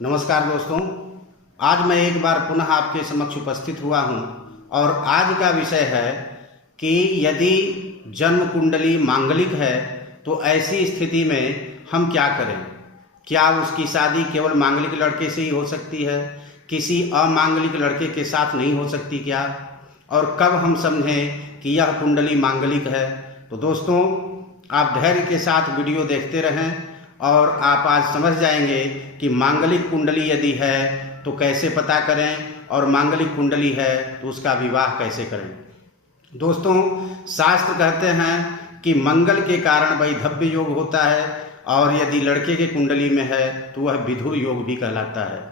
नमस्कार दोस्तों, आज मैं एक बार पुनः आपके समक्ष उपस्थित हुआ हूं और आज का विषय है कि यदि जन्म कुंडली मांगलिक है तो ऐसी स्थिति में हम क्या करें। क्या उसकी शादी केवल मांगलिक लड़के से ही हो सकती है, किसी अमांगलिक लड़के के साथ नहीं हो सकती क्या, और कब हम समझें कि यह कुंडली मांगलिक है। तो दोस्तों, आप धैर्य के साथ वीडियो देखते रहें और आप आज समझ जाएंगे कि मांगलिक कुंडली यदि है तो कैसे पता करें और मांगलिक कुंडली है तो उसका विवाह कैसे करें। दोस्तों, शास्त्र कहते हैं कि मंगल के कारण वैधव्य योग होता है और यदि लड़के के कुंडली में है तो वह विधुर योग भी कहलाता है।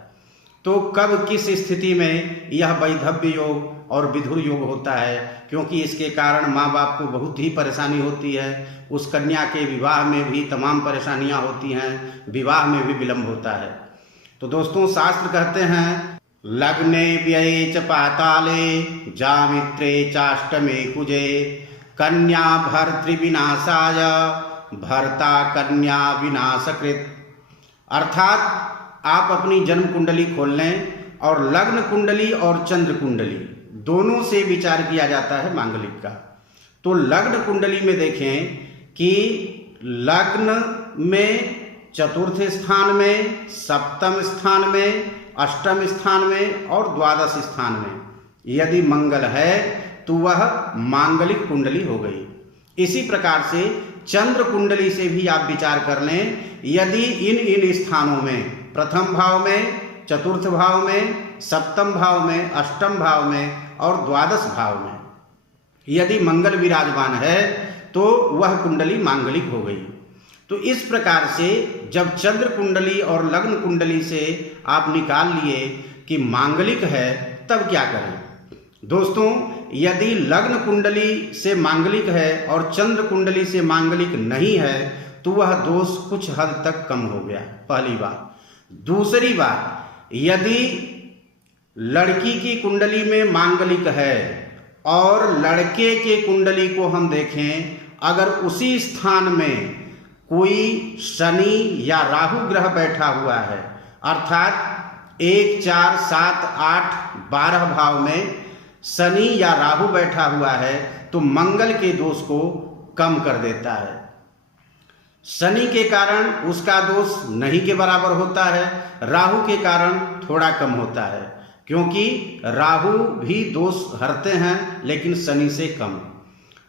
तो कब किस स्थिति में यह वैधव्य योग और विधुर योग होता है, क्योंकि इसके कारण माँ बाप को बहुत ही परेशानी होती है, उस कन्या के विवाह में भी तमाम परेशानियाँ होती हैं, विवाह में भी विलम्ब होता है। तो दोस्तों, शास्त्र कहते हैं लग्ने व्यये च पाताले जामित्रे चाष्टमे कुजे कन्या भर्तृविनाशाय भर्ता कन्या विनाशकृत। अर्थात आप अपनी जन्म कुंडली खोल लें और लग्न कुंडली और चंद्र कुंडली दोनों से विचार किया जाता है मांगलिक का। तो लग्न कुंडली में देखें कि लग्न में चतुर्थ स्थान में, सप्तम स्थान में, अष्टम स्थान में और द्वादश स्थान में यदि मंगल है तो वह मांगलिक कुंडली हो गई। इसी प्रकार से चंद्र कुंडली से भी आप विचार कर लें, यदि इन स्थानों में प्रथम भाव में, चतुर्थ भाव में, सप्तम भाव में, अष्टम भाव में और द्वादश भाव में यदि मंगल विराजमान है तो वह कुंडली मांगलिक हो गई। तो इस प्रकार से जब चंद्र कुंडली और लग्न कुंडली से आप निकाल लिए कि मांगलिक है, तब क्या करें। दोस्तों, यदि लग्न कुंडली से मांगलिक है और चंद्र कुंडली से मांगलिक नहीं है तो वह दोष कुछ हद तक कम हो गया, पहली बात। दूसरी बात, यदि लड़की की कुंडली में मांगलिक है और लड़के के कुंडली को हम देखें, अगर उसी स्थान में कोई शनि या राहु ग्रह बैठा हुआ है, अर्थात 1, 4, 7, 8, 12 भाव में शनि या राहु बैठा हुआ है तो मंगल के दोष को कम कर देता है। शनि के कारण उसका दोष नहीं के बराबर होता है, राहु के कारण थोड़ा कम होता है, क्योंकि राहु भी दोष हरते हैं लेकिन शनि से कम।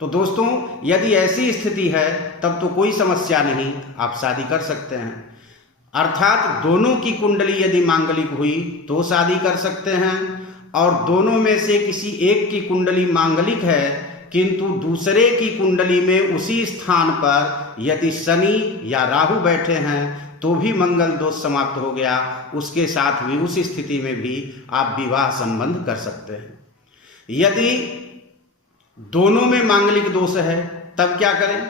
तो दोस्तों, यदि ऐसी स्थिति है तब तो कोई समस्या नहीं, आप शादी कर सकते हैं। अर्थात दोनों की कुंडली यदि मांगलिक हुई तो शादी कर सकते हैं, और दोनों में से किसी एक की कुंडली मांगलिक है किंतु दूसरे की कुंडली में उसी स्थान पर यदि शनि या राहु बैठे हैं तो भी मंगल दोष समाप्त हो गया, उसके साथ भी उस स्थिति में भी आप विवाह संबंध कर सकते हैं। यदि दोनों में मांगलिक दोष है तब क्या करें।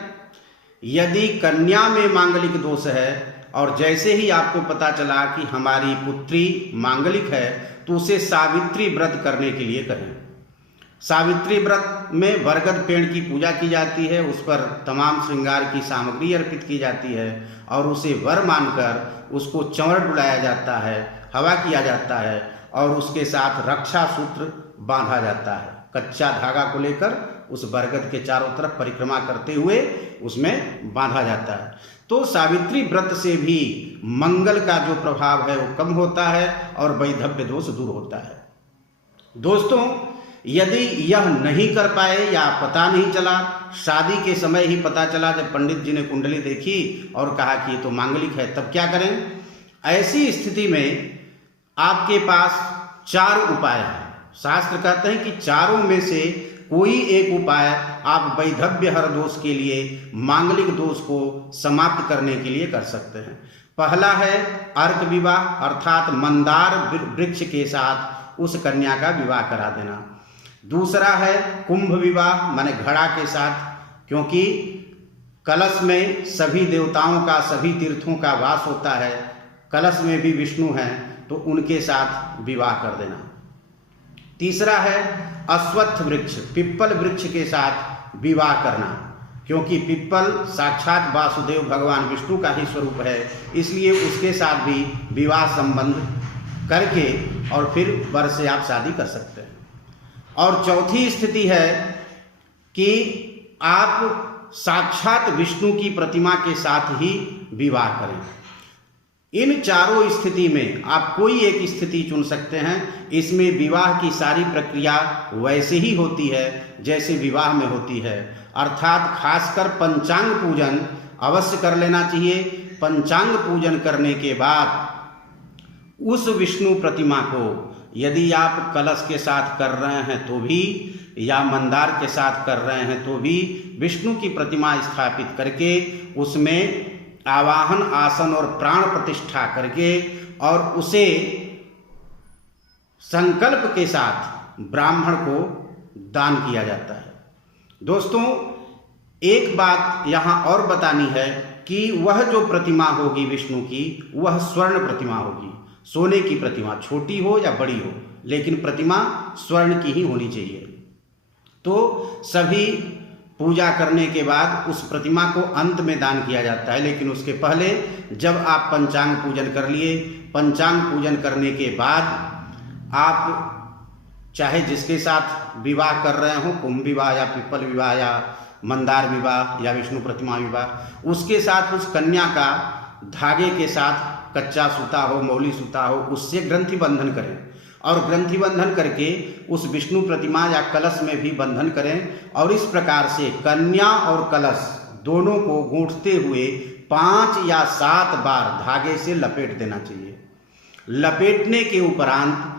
यदि कन्या में मांगलिक दोष है और जैसे ही आपको पता चला कि हमारी पुत्री मांगलिक है तो उसे सावित्री व्रत करने के लिए करें। सावित्री व्रत में बरगद पेड़ की पूजा की जाती है, उस पर तमाम श्रृंगार की सामग्री अर्पित की जाती है और उसे वर मानकर उसको चंवर डुलाया जाता है, हवा किया जाता है और उसके साथ रक्षा सूत्र बांधा जाता है। कच्चा धागा को लेकर उस बरगद के चारों तरफ परिक्रमा करते हुए उसमें बांधा जाता है। तो सावित्री व्रत से भी मंगल का जो प्रभाव है वो कम होता है और वैधव्य दोष दूर होता है। दोस्तों, यदि यह नहीं कर पाए या पता नहीं चला, शादी के समय ही पता चला जब पंडित जी ने कुंडली देखी और कहा कि ये तो मांगलिक है, तब क्या करें। ऐसी स्थिति में आपके पास 4 उपाय हैं। शास्त्र कहते हैं कि चारों में से कोई एक उपाय आप वैधव्य हर दोष के लिए, मांगलिक दोष को समाप्त करने के लिए कर सकते हैं। पहला है अर्क विवाह, अर्थात मंदार वृक्ष के साथ उस कन्या का विवाह करा देना। दूसरा है कुंभ विवाह, माने घड़ा के साथ, क्योंकि कलश में सभी देवताओं का, सभी तीर्थों का वास होता है, कलश में भी विष्णु हैं तो उनके साथ विवाह कर देना। तीसरा है अश्वत्थ वृक्ष, पिप्पल वृक्ष के साथ विवाह करना, क्योंकि पिप्पल साक्षात वासुदेव भगवान विष्णु का ही स्वरूप है, इसलिए उसके साथ भी विवाह संबंध करके और फिर वर से आप शादी कर सकते हैं। और चौथी स्थिति है कि आप साक्षात विष्णु की प्रतिमा के साथ ही विवाह करें। इन चारों स्थिति में आप कोई एक स्थिति चुन सकते हैं। इसमें विवाह की सारी प्रक्रिया वैसे ही होती है जैसे विवाह में होती है, अर्थात खासकर पंचांग पूजन अवश्य कर लेना चाहिए। पंचांग पूजन करने के बाद उस विष्णु प्रतिमा को यदि आप कलश के साथ कर रहे हैं तो भी, या मंदार के साथ कर रहे हैं तो भी, विष्णु की प्रतिमा स्थापित करके उसमें आवाहन आसन और प्राण प्रतिष्ठा करके और उसे संकल्प के साथ ब्राह्मण को दान किया जाता है। दोस्तों, एक बात यहाँ और बतानी है कि वह जो प्रतिमा होगी विष्णु की, वह स्वर्ण प्रतिमा होगी। सोने की प्रतिमा, छोटी हो या बड़ी हो, लेकिन प्रतिमा स्वर्ण की ही होनी चाहिए। तो सभी पूजा करने के बाद उस प्रतिमा को अंत में दान किया जाता है, लेकिन उसके पहले जब आप पंचांग पूजन कर लिए, पंचांग पूजन करने के बाद आप चाहे जिसके साथ विवाह कर रहे हो, कुंभ विवाह या पिप्पल विवाह या मंदार विवाह या विष्णु प्रतिमा विवाह, उसके साथ उस कन्या का धागे के साथ, कच्चा सूता हो, मौली सूता हो, उससे ग्रंथि बंधन करें और ग्रंथि बंधन करके उस विष्णु प्रतिमा या कलश में भी बंधन करें। और इस प्रकार से कन्या और कलश दोनों को गूंथते हुए 5 या 7 बार धागे से लपेट देना चाहिए। लपेटने के उपरांत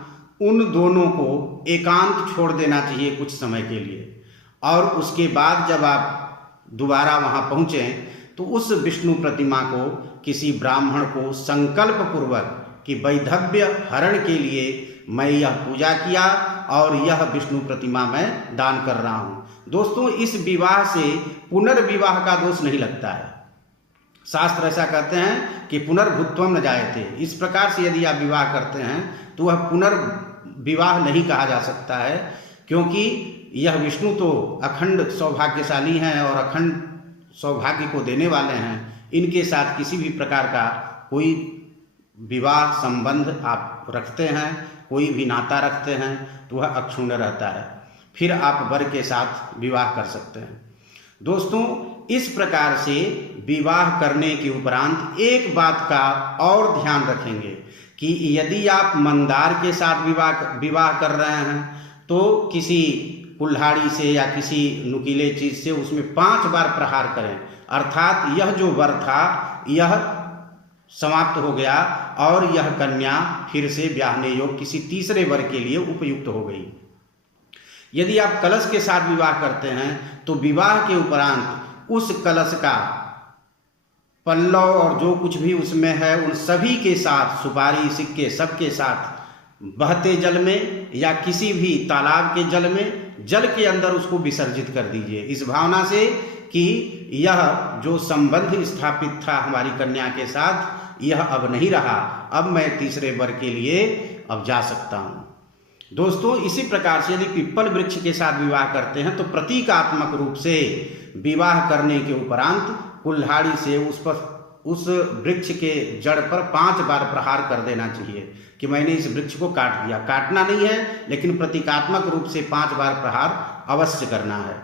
उन दोनों को एकांत छोड़ देना चाहिए कुछ समय के लिए, और उसके बाद जब आप दोबारा वहाँ पहुँचें तो उस विष्णु प्रतिमा को किसी ब्राह्मण को संकल्प पूर्वक कि वैधव्य हरण के लिए मैं यह पूजा किया और यह विष्णु प्रतिमा मैं दान कर रहा हूँ। दोस्तों, इस विवाह से पुनर्विवाह का दोष नहीं लगता है। शास्त्र ऐसा कहते हैं कि पुनर्भुत्वम न जायते। इस प्रकार से यदि आप विवाह करते हैं तो वह पुनर्विवाह नहीं कहा जा सकता है, क्योंकि यह विष्णु तो अखंड सौभाग्यशाली हैं और अखंड सौभाग्य को देने वाले हैं। इनके साथ किसी भी प्रकार का कोई विवाह संबंध आप रखते हैं, कोई भी नाता रखते हैं तो वह अक्षुण्ण रहता है। फिर आप वर के साथ विवाह कर सकते हैं। दोस्तों, इस प्रकार से विवाह करने के उपरांत एक बात का और ध्यान रखेंगे कि यदि आप मंदार के साथ विवाह कर रहे हैं तो किसी कुल्हाड़ी से या किसी नुकीले चीज से उसमें 5 बार प्रहार करें, अर्थात यह जो वर था यह समाप्त हो गया और यह कन्या फिर से ब्याहने योग्य किसी तीसरे वर के लिए उपयुक्त हो गई। यदि आप कलश के साथ विवाह करते हैं तो विवाह के उपरांत उस कलश का पल्लव और जो कुछ भी उसमें है उन सभी के साथ, सुपारी सिक्के सबके साथ, बहते जल में या किसी भी तालाब के जल में, जल के अंदर उसको विसर्जित कर दीजिए, इस भावना से कि यह जो संबंध स्थापित था हमारी कन्या के साथ यह अब नहीं रहा, अब मैं तीसरे वर के लिए अब जा सकता हूँ। दोस्तों, इसी प्रकार से यदि पिप्पल वृक्ष के साथ विवाह करते हैं तो प्रतीकात्मक रूप से विवाह करने के उपरांत कुल्हाड़ी से उस वृक्ष के जड़ पर 5 बार प्रहार कर देना चाहिए कि मैंने इस वृक्ष को काट दिया। काटना नहीं है, लेकिन प्रतीकात्मक रूप से 5 बार प्रहार अवश्य करना है।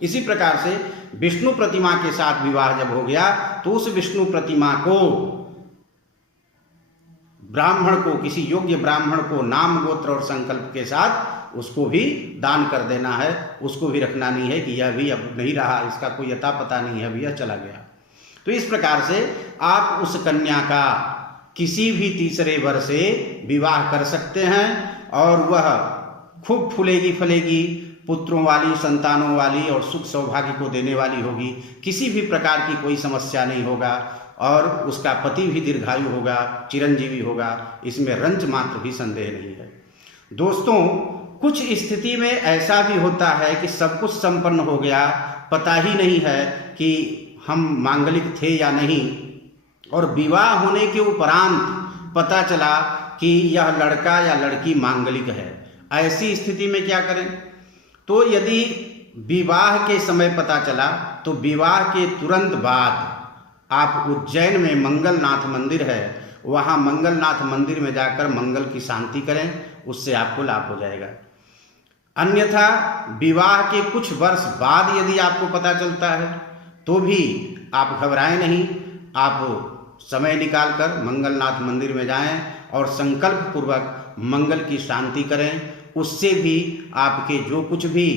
इसी प्रकार से विष्णु प्रतिमा के साथ विवाह जब हो गया तो उस विष्णु प्रतिमा को ब्राह्मण को, किसी योग्य ब्राह्मण को नाम गोत्र और संकल्प के साथ उसको भी दान कर देना है। उसको भी रखना नहीं है कि यह भी अब नहीं रहा, इसका कोई अता पता नहीं है, अभी यह चला गया। तो इस प्रकार से आप उस कन्या का किसी भी तीसरे वर से विवाह कर सकते हैं और वह खूब फूलेगी फलेगी, पुत्रों वाली, संतानों वाली और सुख सौभाग्य को देने वाली होगी। किसी भी प्रकार की कोई समस्या नहीं होगा और उसका पति भी दीर्घायु होगा, चिरंजीवी होगा, इसमें रंच मात्र भी संदेह नहीं है। दोस्तों, कुछ स्थिति में ऐसा भी होता है कि सब कुछ संपन्न हो गया, पता ही नहीं है कि हम मांगलिक थे या नहीं, और विवाह होने के उपरांत पता चला कि यह लड़का या लड़की मांगलिक है। ऐसी स्थिति में क्या करें? तो यदि विवाह के समय पता चला तो विवाह के तुरंत बाद आप उज्जैन में मंगलनाथ मंदिर है, वहाँ मंगलनाथ मंदिर में जाकर मंगल की शांति करें, उससे आपको लाभ हो जाएगा। अन्यथा विवाह के कुछ वर्ष बाद यदि आपको पता चलता है तो भी आप घबराएं नहीं, आप समय निकालकर मंगलनाथ मंदिर में जाएं और संकल्प पूर्वक मंगल की शांति करें। उससे भी आपके जो कुछ भी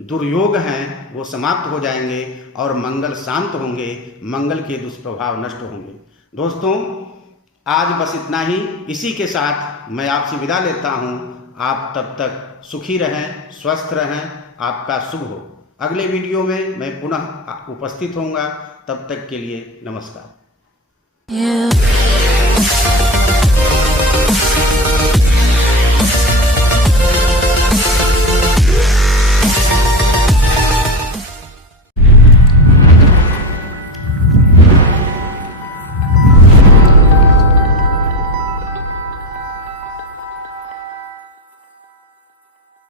दुर्योग हैं वो समाप्त हो जाएंगे और मंगल शांत होंगे, मंगल के दुष्प्रभाव नष्ट होंगे। दोस्तों, आज बस इतना ही। इसी के साथ मैं आपसे विदा लेता हूँ। आप तब तक सुखी रहें, स्वस्थ रहें, आपका शुभ हो। अगले वीडियो में मैं पुनः उपस्थित होऊंगा। तब तक के लिए नमस्कार।